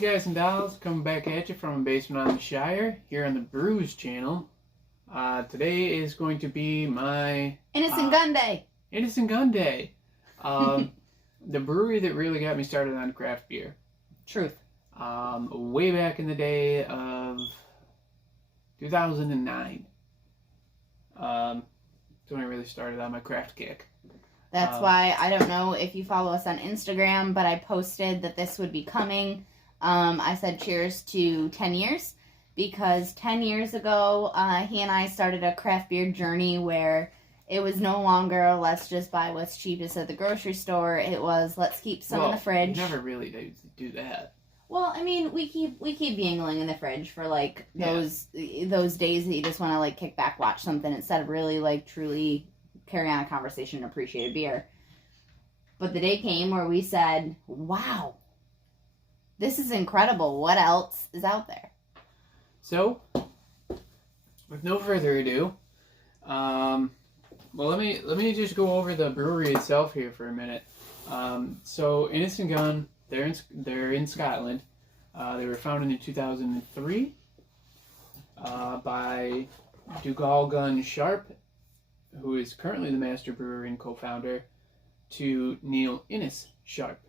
guys and dolls, coming back at you from a basement on the Shire here on the Brews channel. Today is going to be my Innis Gunn Day. Innis Gunn Day. The brewery that really got me started on craft beer. Truth. Way back in the day of 2009. That's when I really started on my craft kick. That's why, I don't know if you follow us on Instagram, but I posted that this would be coming. I said cheers to 10 years, because 10 years ago, he and I started a craft beer journey where it was no longer, let's just buy what's cheapest at the grocery store. It was, let's keep some in the fridge. We never really do that. Well, I mean, we keep yingling in the fridge for, like, those days that you just want to, like, kick back, watch something, instead of really, like, truly carry on a conversation and appreciate a beer. But the day came where we said, wow, this is incredible. What else is out there? So, with no further ado, well, let me just go over the brewery itself here for a minute. So Innis Gunn, they're in Scotland. They were founded in 2003 by Dougal Gunn Sharp, who is currently the master brewer and co-founder, to Neil Innis Sharp.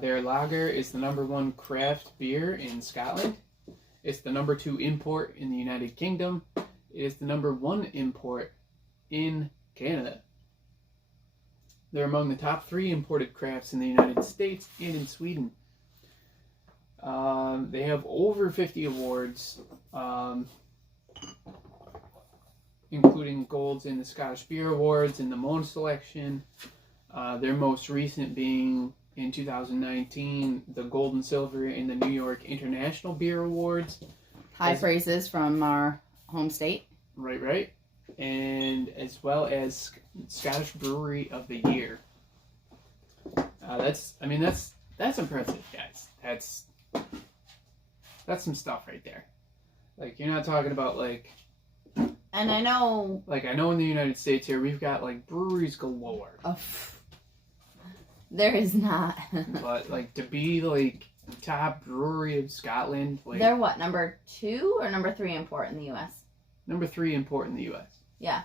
Their lager is the #1 craft beer in Scotland. It's the #2 import in the United Kingdom. It is the #1 import in Canada. They're among the top 3 imported crafts in the United States and in Sweden. They have over 50 awards, including golds in the Scottish Beer Awards and the Moan Selection. Their most recent being, in 2019, the gold and silver in the New York International Beer Awards. High praises from our home state. Right. And as well as Scottish Brewery of the Year. That's impressive, guys. That's some stuff right there. Like, you're not talking about, like... And I know in the United States here, we've got, like, breweries galore. There is not. But, like, to be, like, the top brewery of Scotland, like... They're what, #2 or #3 import in the U.S.? #3 import in the U.S. Yeah.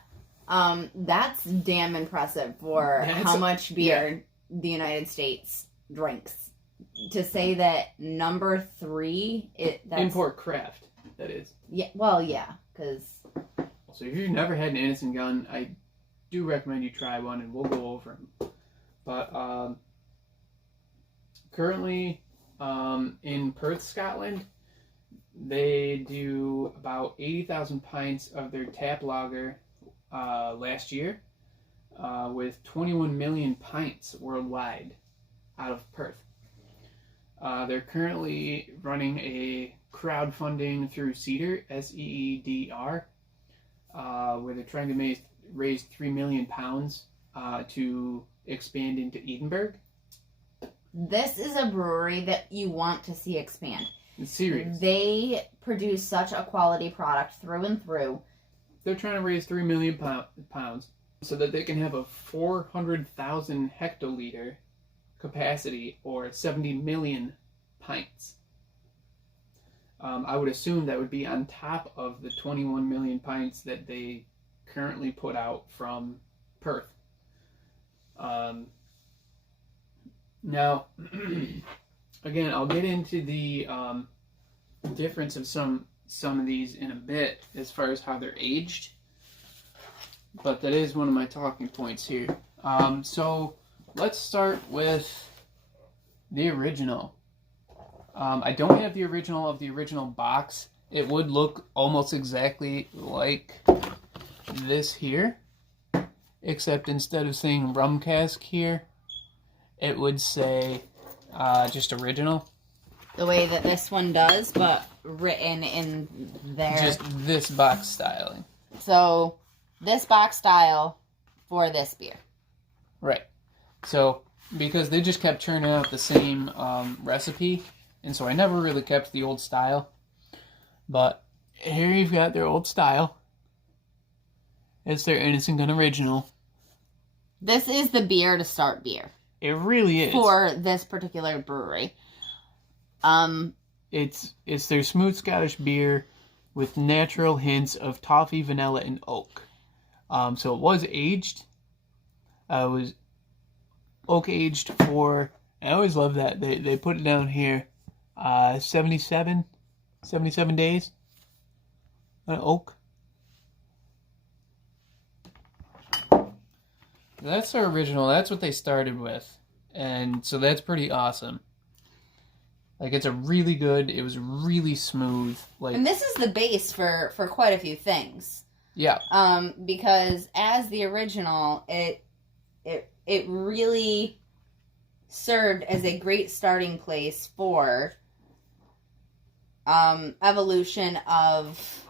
That's damn impressive for how much beer the United States drinks. To say that #3... That's... Import craft, that is. Yeah, well, yeah, because... So if you've never had an Innis Gunn, I do recommend you try one, and we'll go over them. But currently in Perth, Scotland, they do about 80,000 pints of their tap lager last year, with 21 million pints worldwide out of Perth. They're currently running a crowdfunding through Cedar, SEEDR, where they're trying to raise £3 million to expand into Edinburgh. This is a brewery that you want to see expand. It's serious. They produce such a quality product through and through. They're trying to raise £3 million so that they can have a 400,000 hectoliter capacity, or 70 million pints. I would assume that would be on top of the 21 million pints that they currently put out from Perth. Now, again, I'll get into the difference of some of these in a bit as far as how they're aged, but that is one of my talking points here. So let's start with the original. I don't have the original of the original box. It would look almost exactly like this here, except instead of saying Rum Cask here, it would say just original. The way that this one does, but written in there. Just this box styling. So, this box style for this beer. Right. So, because they just kept churning out the same recipe, and so I never really kept the old style. But here you've got their old style. It's their Innis Gunn original. This is the beer to start beer. It really is. For this particular brewery. It's their smooth Scottish beer with natural hints of toffee, vanilla, and oak. So it was aged. It was oak aged for, I always love that. They put it down here, 77 days on oak. That's their original. That's what they started with. And so that's pretty awesome. Like, it's a really good, it was really smooth. Like, and this is the base for quite a few things. Yeah. Because as the original, it really served as a great starting place for evolution of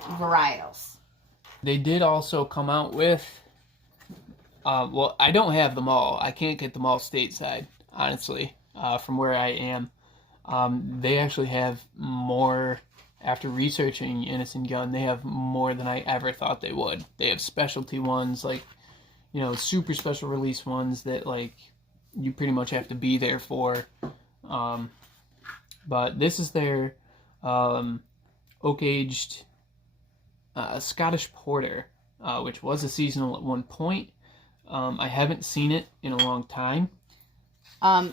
varietals. They did also come out with, well, I don't have them all. I can't get them all stateside, honestly, from where I am. They actually have more, after researching Innis Gunn, they have more than I ever thought they would. They have specialty ones, like, you know, super special release ones that, like, you pretty much have to be there for. But this is their oak-aged Scottish Porter, which was a seasonal at one point. I haven't seen it in a long time.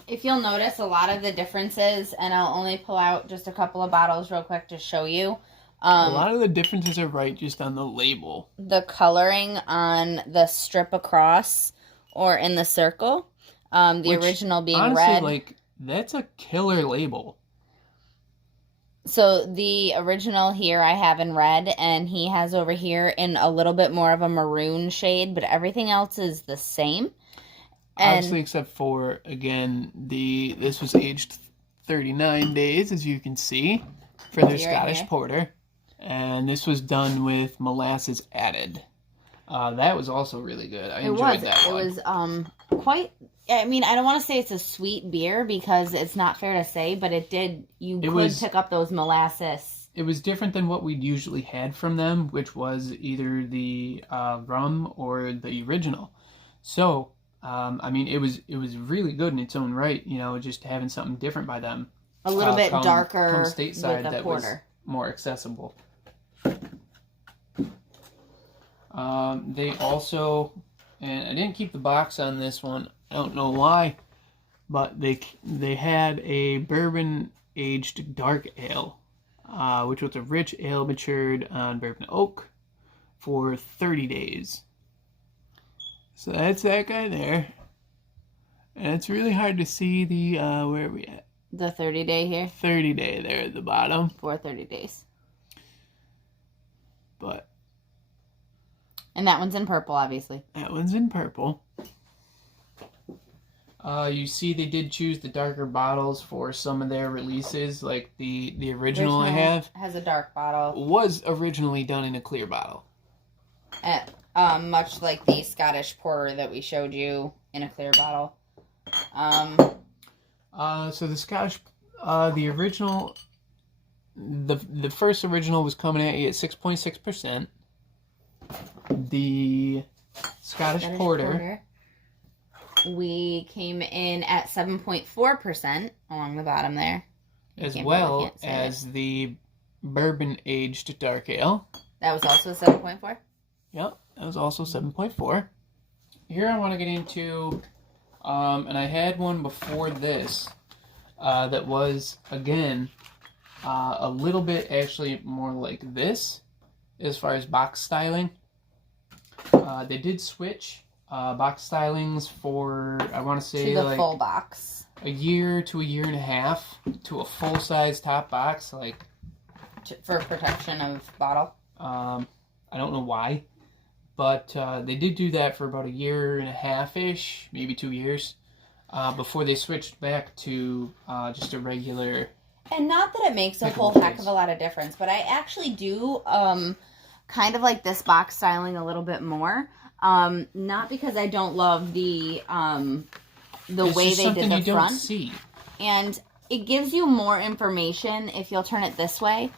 If you'll notice a lot of the differences, and I'll only pull out just a couple of bottles real quick to show you. A lot of the differences are right just on the label. The coloring on the strip across or in the circle. Which, original being honestly, red. Like, that's a killer label. So the original here I have in red, and he has over here in a little bit more of a maroon shade, but everything else is the same. And obviously, except for, again, this was aged 39 days, as you can see, for their Scottish Porter. And this was done with molasses added. That was also really good. I enjoyed that one. It was quite, I mean, I don't want to say it's a sweet beer because it's not fair to say, but it did, you could pick up those molasses. It was different than what we'd usually had from them, which was either the rum or the original. So, I mean, it was really good in its own right, you know, just having something different by them. A little bit darker come stateside, with a that porter. Was more accessible. They also, and I didn't keep the box on this one, I don't know why, but they had a bourbon aged dark ale, which was a rich ale matured on bourbon oak for 30 days. So that's that guy there. And it's really hard to see the, where are we at? The 30 day here? 30 day there at the bottom. For 30 days. But. And that one's in purple, obviously. That one's in purple. You see they did choose the darker bottles for some of their releases, like the original I have. Has a dark bottle. Was originally done in a clear bottle. Much like the Scottish Porter that we showed you in a clear bottle. So the Scottish, the original, the first original was coming at you at 6.6%. The Scottish Porter, we came in at 7.4% along the bottom there. As well as the bourbon aged dark ale. That was also 7.4? Yep, that was also 7.4. Here I want to get into, and I had one before this, that was, again, a little bit actually more like this, as far as box styling. They did switch box stylings for, I want to say, to the like full box. A year to a year and a half to a full-size top box, like for protection of bottle. I don't know why, but they did do that for about a year and a half-ish, maybe 2 years, before they switched back to just a regular. And not that it makes a whole heck of a lot of difference, but I actually do kind of like this box styling a little bit more. Not because I don't love the way they did the front. Don't see. And it gives you more information if you'll turn it this way.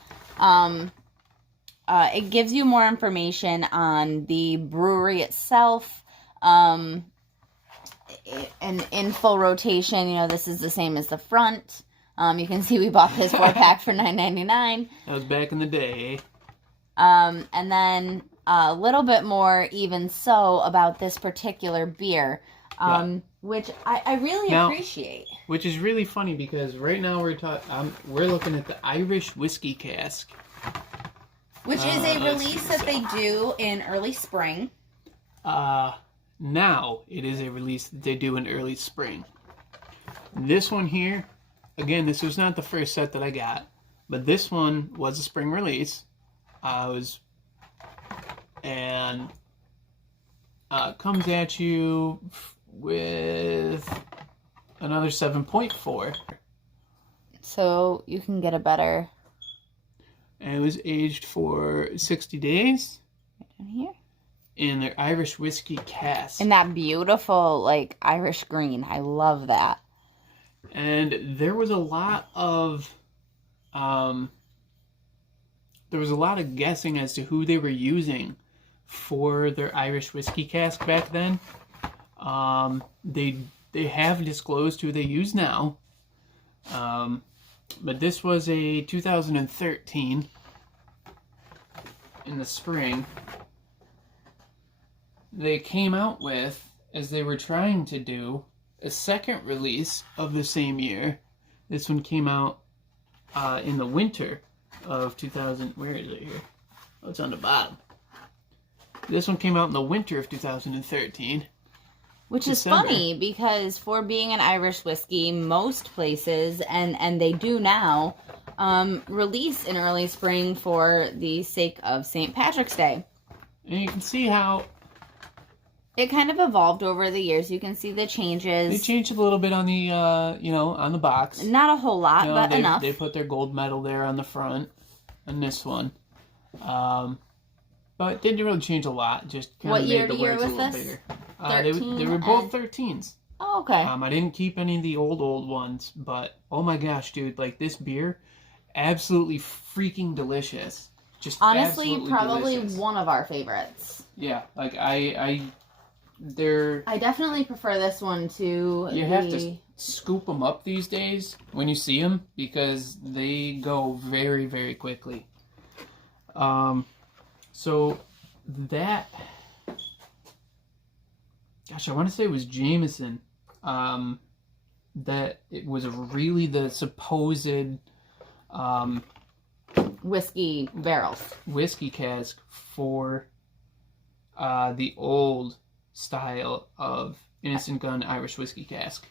It gives you more information on the brewery itself. and in full rotation, you know, this is the same as the front. You can see we bought this 4-pack for $9.99. That was back in the day, eh? And then a little bit more even so about this particular beer, which I really appreciate. Which is really funny because right now we're looking at the Irish Whiskey Cask. Which is a release that they do in early spring. Now it is a release that they do in early spring. This one here, again, this was not the first set that I got, but this one was a spring release. Comes at you with another 7.4. So you can get a better. And it was aged for 60 days. Right down here. In their Irish Whiskey Cask. And that beautiful, like, Irish green. I love that. And there was a lot of guessing as to who they were using for their Irish Whiskey Cask back then. They have disclosed who they use now. But this was a 2013 in the spring. They came out with, as they were trying to do, a second release of the same year. This one came out in the winter of 2000. Where is it here? Oh, it's on the bottom. This one came out in the winter of 2013. Which December. is funny because for being an Irish whiskey, most places, and they do now, release in early spring for the sake of St. Patrick's Day. And you can see how it kind of evolved over the years. You can see the changes. they changed a little bit on the, on the box. Not a whole lot, but enough. They put their gold medal there on the front on this one. But didn't really change a lot. Just kind of made the words a little bigger. They were both 13s. Oh, okay. I didn't keep any of the old ones, but oh my gosh, dude, like this beer, absolutely freaking delicious. Just honestly, probably delicious. One of our favorites. Yeah, like I definitely prefer this one to. You have to scoop them up these days when you see them because they go very, very quickly. So that, gosh, I want to say it was Jameson. That it was really the supposed whiskey barrels, whiskey cask for the old style of Innis Gunn Irish Whiskey Cask.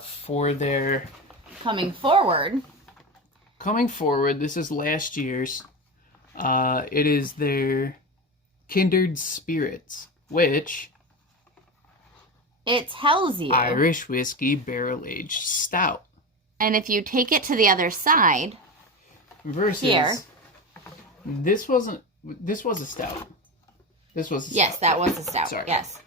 For their coming forward, this is last year's. It is their Kindered Spirits, which it tells you Irish whiskey barrel aged stout. And if you take it to the other side, versus here, this was a stout. Yes, that was a stout. Sorry. Yes.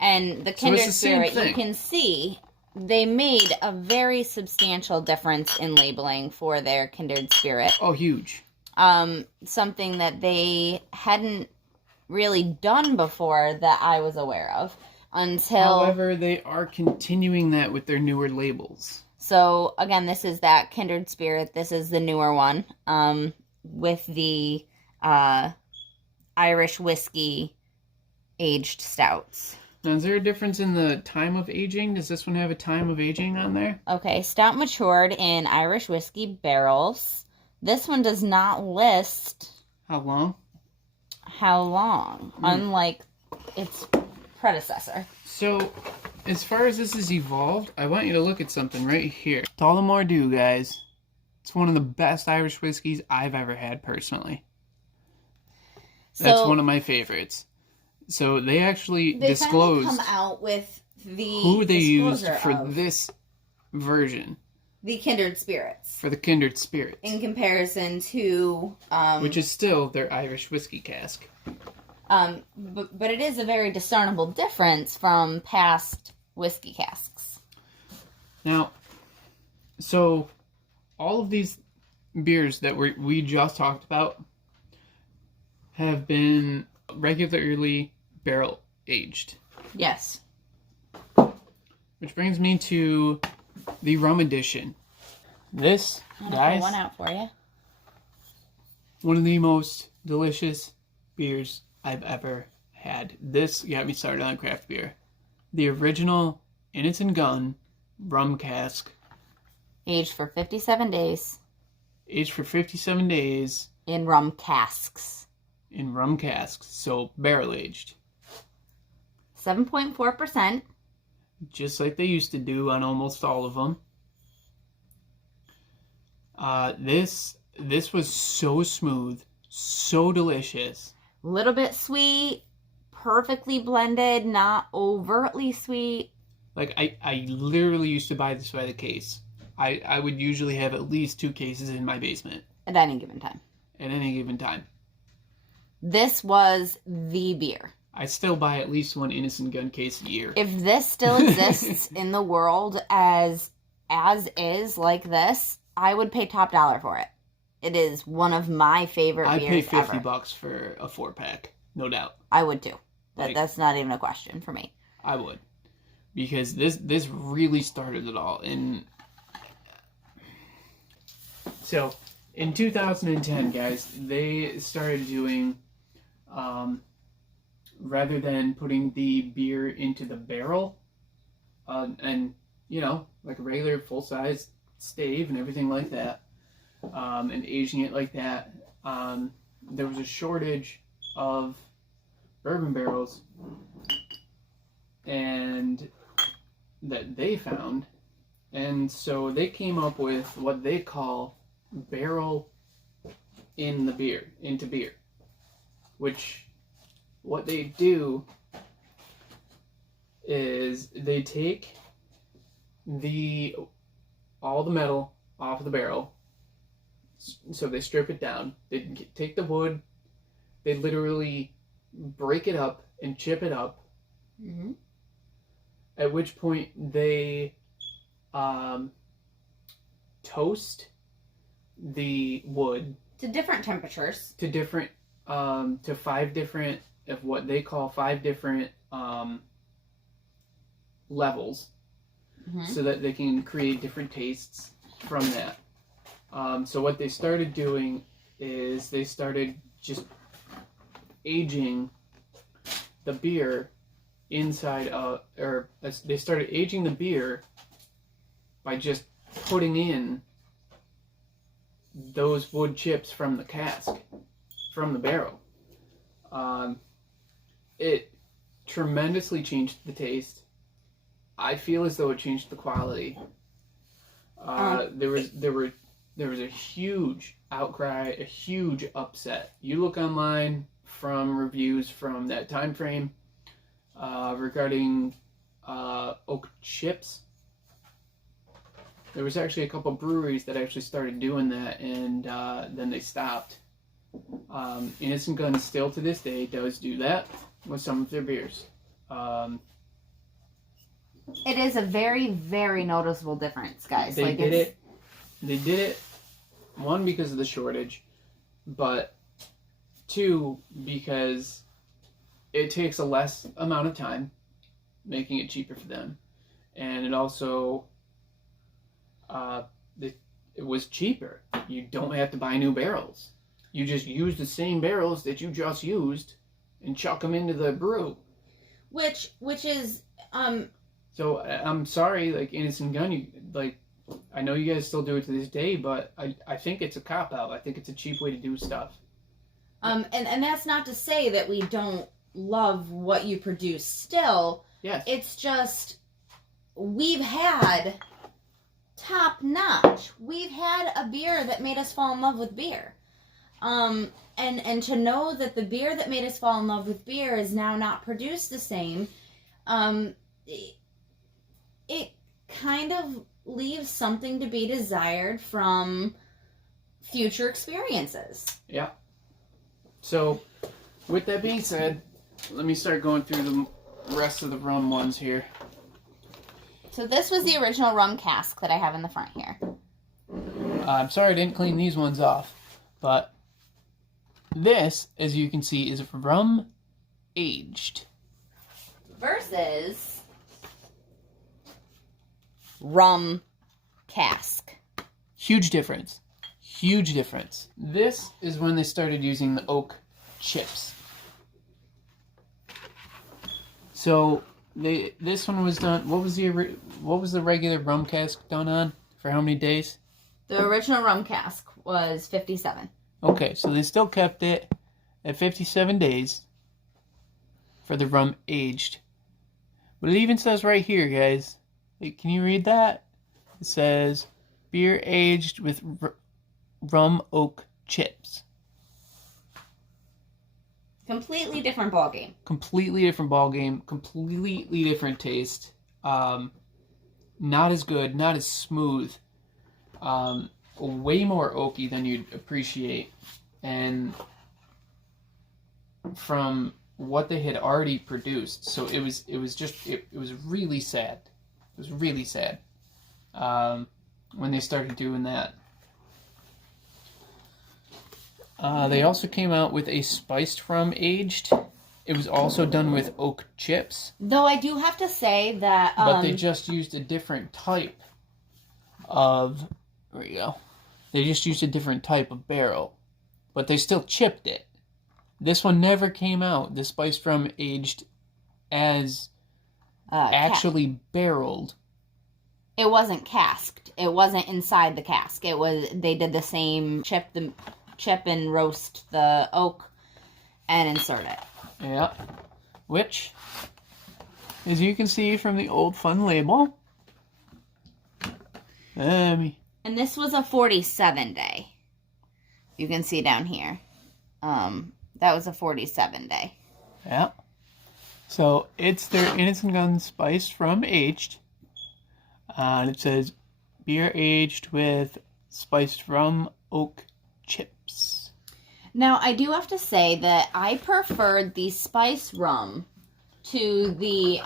And the Kindered Spirit, you can see they made a very substantial difference in labeling for their Kindered Spirit. Oh, huge. Something that they hadn't really done before that I was aware of until... However, they are continuing that with their newer labels. So, again, this is that Kindered Spirit. This is the newer one, with the Irish whiskey aged stouts. Now, is there a difference in the time of aging? Does this one have a time of aging on there? Okay, stout matured in Irish whiskey barrels. This one does not list... How long? Unlike its predecessor. So, as far as this has evolved, I want you to look at something right here. Tullamore Dew, guys. It's one of the best Irish whiskeys I've ever had, personally. That's one of my favorites. So they actually disclosed come out with who they used for this version. The Kindered Spirits. For the Kindered Spirits. In comparison to... which is still their Irish whiskey cask. But it is a very discernible difference from past whiskey casks. Now, so all of these beers that we just talked about have been regularly barrel aged. Yes. which brings me to the rum edition. This, guys, pull one out for you. One of the most delicious beers I've ever had. This got me started on craft beer. The original Innis Gunn Rum Cask. Aged for 57 days. Aged for 57 days. In rum casks. In rum casks, so barrel aged. 7.4%. Just like they used to do on almost all of them. This was so smooth, so delicious. A little bit sweet, perfectly blended, not overtly sweet. Like, I literally used to buy this by the case. I would usually have at least 2 cases in my basement. At any given time. At any given time. This was the beer. I still buy at least 1 Innis Gunn case a year. If this still exists in the world as is like this, I would pay top dollar for it. It is one of my favorite beers I'd pay $50 ever. for a 4-pack, no doubt. I would too. Like, that's not even a question for me. I would. Because this really started it all. So, in 2010, guys, they started doing, rather than putting the beer into the barrel, and, like a regular full-size stave and everything like that, and aging it like that, there was a shortage of bourbon barrels, and that they found, and so they came up with what they call barrel into beer, which what they do is they take all the metal off of the barrel. So they strip it down. They take the wood. They literally break it up and chip it up. Mm-hmm. At which point they toast the wood To different temperatures. to 5 different of what they call 5 different levels, so that they can create different tastes from that. So what they started doing is they started just aging the beer they started aging the beer by just putting in those wood chips from the cask, from the barrel. It tremendously changed the taste. I feel as though it changed the quality. There was a huge outcry, a huge upset. You look online from reviews from that time frame regarding oak chips. There was actually a couple breweries that actually started doing that, and then they stopped. Innis Gunn still to this day does do that with some of their beers. It is a very, very noticeable difference, guys. They did it, 1, because of the shortage, but 2, because it takes a less amount of time, making it cheaper for them. And it also, it was cheaper. You don't have to buy new barrels. You just use the same barrels that you just used and chuck them into the brew. Which is, So I'm sorry, like Innis Gunn, I know you guys still do it to this day, but I think it's a cop-out. I think it's a cheap way to do stuff. and that's not to say that we don't love what you produce still. Yes. It's just, we've had top notch. We've had a beer that made us fall in love with beer. And to know that the beer that made us fall in love with beer is now not produced the same, it kind of leaves something to be desired from future experiences. Yeah. So, with that being said, let me start going through the rest of the rum ones here. So this was the original rum cask that I have in the front here. I'm sorry I didn't clean these ones off, but this, as you can see, is rum aged. Versus Rum Cask. Huge difference. Huge difference. This is when they started using the oak chips. So this one was done. What was the regular rum cask done on? For how many days? The original rum cask was 57. Okay, so they still kept it at 57 days for the rum aged. But it even says right here, guys. Can you read that? It says beer aged with rum oak chips. Completely different ballgame. Completely different ballgame. Completely different taste. Not as good. Not as smooth. Way more oaky than you'd appreciate. And from what they had already produced, so it was really sad. It was really sad when they started doing that. They also came out with a spiced rum aged. It was also done with oak chips. Though I do have to say that... but they just used a different type of... There you go. They just used a different type of barrel. But they still chipped it. This one never came out, the spiced rum aged, as actually barreled. It wasn't casked. It wasn't inside the cask. It was, they did the same chip and roast the oak and insert it. Yeah. Which, as you can see from the old fun label, and this was a 47 day. You can see down here. That was a 47 day. Yeah. So it's their Innis Gunn spiced rum aged. And it says beer aged with spiced rum oak chips. Now, I do have to say that I preferred the spice rum to the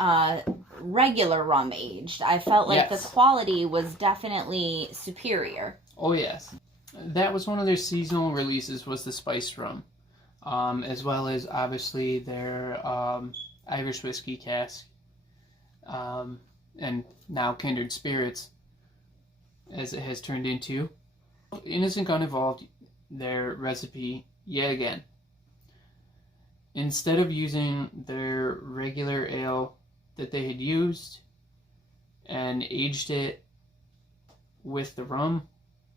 regular rum aged. I felt like the quality was definitely superior. Oh, yes. That was one of their seasonal releases, was the spiced rum. As well as, obviously, their Irish whiskey cask. And now Kindered Spirits, as it has turned into. Innis Gunn evolved their recipe yet again. Instead of using their regular ale that they had used and aged it with the rum,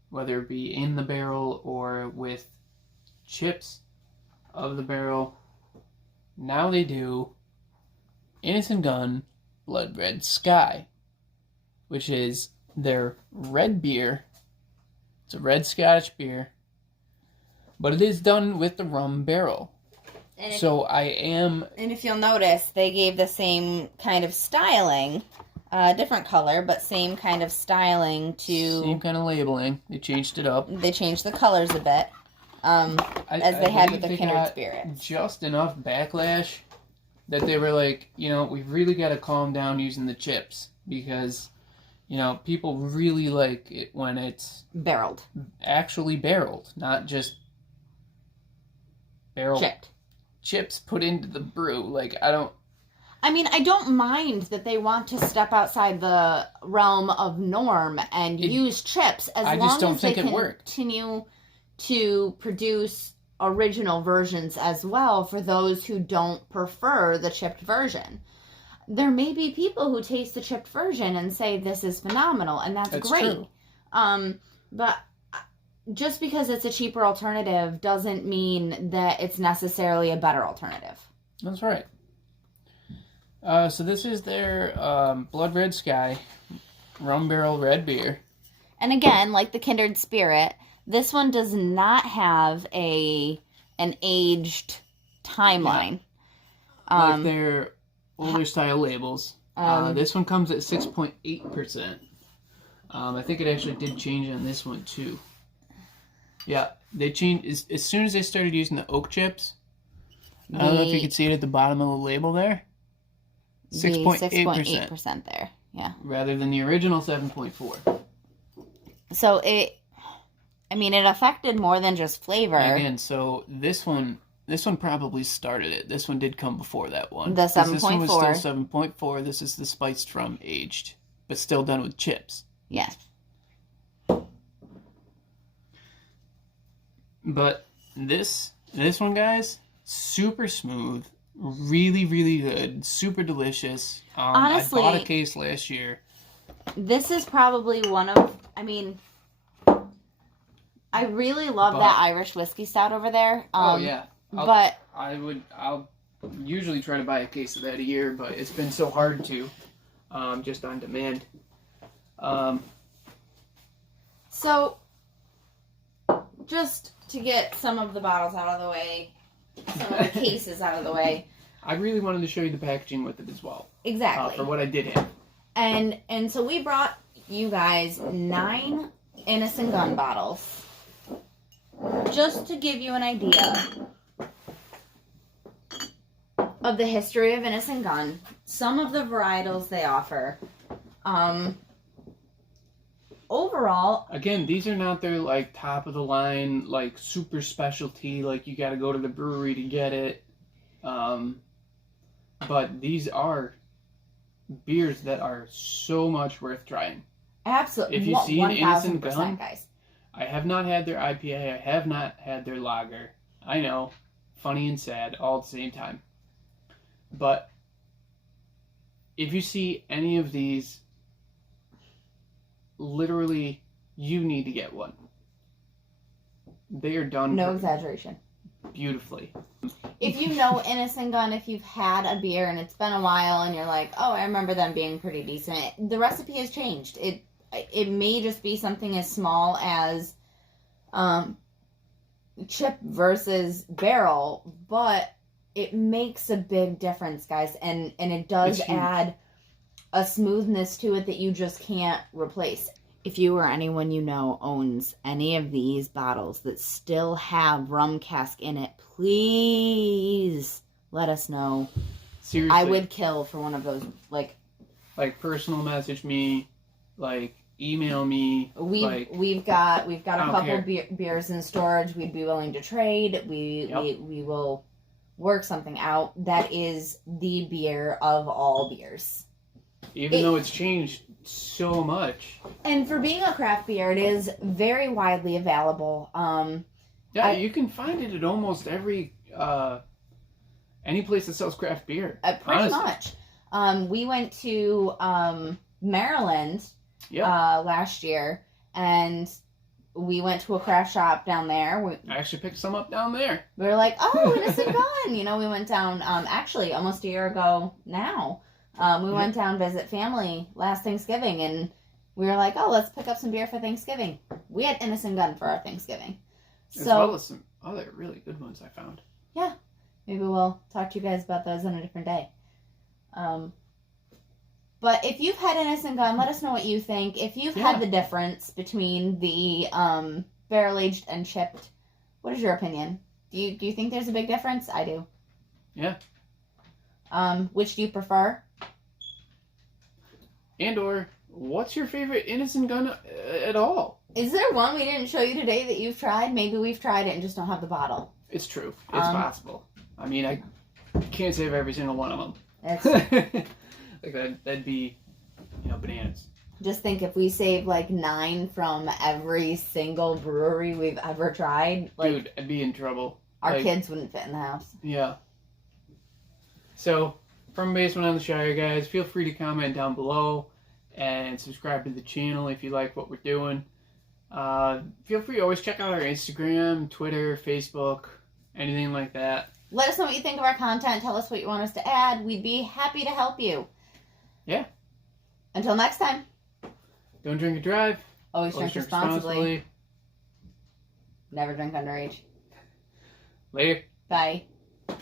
whether it be in the barrel or with chips of the barrel, now they do Innis Gunn Blood Red Sky, which is their red beer. It's a red Scottish beer, but it is done with the rum barrel. And if you'll notice, they gave the same kind of styling, different color, but same kind of styling to... Same kind of labeling. They changed it up. They changed the colors a bit, as they had with the Kindered Spirits. Just enough backlash that they were like, we've really got to calm down using the chips, because, people really like it when it's... barreled. Actually barreled, not just barrel... chips put into the brew. I don't mind that they want to step outside the realm of norm and use chips as long as they continue to produce original versions as well for those who don't prefer the chipped version. There may be people who taste the chipped version and say this is phenomenal, and that's great. True. But just because it's a cheaper alternative doesn't mean that it's necessarily a better alternative. That's right. So this is their Blood Red Sky rum barrel red beer. And again, like the Kindered Spirit, this one does not have an aged timeline. Like their older style labels. This one comes at 6.8%. I think it actually did change on this one too. Yeah, they changed as soon as they started using the oak chips. I don't know if you can see it at the bottom of the label there. 6.8% there, yeah. Rather than the original 7.4. So it affected more than just flavor. Again, so this one probably started it. This one did come before that one. The 7.4. This one was still 7.4. This is the spiced rum aged. but still done with chips. Yeah. But this one, guys, super smooth, really, really good, super delicious. Honestly, I bought a case last year. This is probably one of, I mean, I really love that Irish whiskey stout over there. Yeah. I'll usually try to buy a case of that a year, but it's been so hard to, just on demand. So, just to get some of the bottles out of the way, some of the cases out of the way. I really wanted to show you the packaging with it as well. Exactly. For what I did have. And so we brought you guys 9 Innis Gunn bottles. Just to give you an idea of the history of Innis Gunn, some of the varietals they offer. Overall, again, these are not their like top of the line, like super specialty, like you got to go to the brewery to get it. But these are beers that are so much worth trying. Absolutely. If you see an Innis Gunn, guys. I have not had their IPA. I have not had their lager. I know, funny and sad all at the same time. But if you see any of these, literally, you need to get one. They are done. No exaggeration. Beautifully. If you know Innis Gunn, if you've had a beer and it's been a while and you're like, oh, I remember them being pretty decent, the recipe has changed. It may just be something as small as chip versus barrel, but it makes a big difference, guys, and it does add a smoothness to it that you just can't replace. If you or anyone you know owns any of these bottles that still have Rum Cask in it, please let us know. Seriously. I would kill for one of those, like personal message me, like email me. We've got a couple beers in storage. We'd be willing to trade. We will work something out. That is the beer of all beers. Even though it's changed so much. And for being a craft beer, it is very widely available. You can find it at almost every any place that sells craft beer. Pretty much. We went to Maryland last year, and we went to a craft shop down there. I actually picked some up down there. We were like, oh, Innis Gunn. We went down, actually, almost a year ago now. We went down to visit family last Thanksgiving, and we were like, oh, let's pick up some beer for Thanksgiving. We had Innis Gunn for our Thanksgiving. As well as some other really good ones I found. Yeah. Maybe we'll talk to you guys about those on a different day. But if you've had Innis Gunn, let us know what you think. If you've had the difference between the barrel-aged and chipped, what is your opinion? Do you think there's a big difference? I do. Yeah. Which do you prefer? And or, what's your favorite Innis Gunn at all? Is there one we didn't show you today that you've tried? Maybe we've tried it and just don't have the bottle. It's true. It's possible. I mean, I can't save every single one of them. That'd be, bananas. Just think if we save 9 from every single brewery we've ever tried. Dude, I'd be in trouble. Our kids wouldn't fit in the house. Yeah. So, from Basement on the Shire, guys, feel free to comment down below and subscribe to the channel if you like what we're doing. Feel free to always check out our Instagram, Twitter, Facebook, anything like that. Let us know what you think of our content. Tell us what you want us to add. We'd be happy to help you. Yeah. Until next time. Don't drink and drive. Always drink responsibly. Never drink underage. Later. Bye.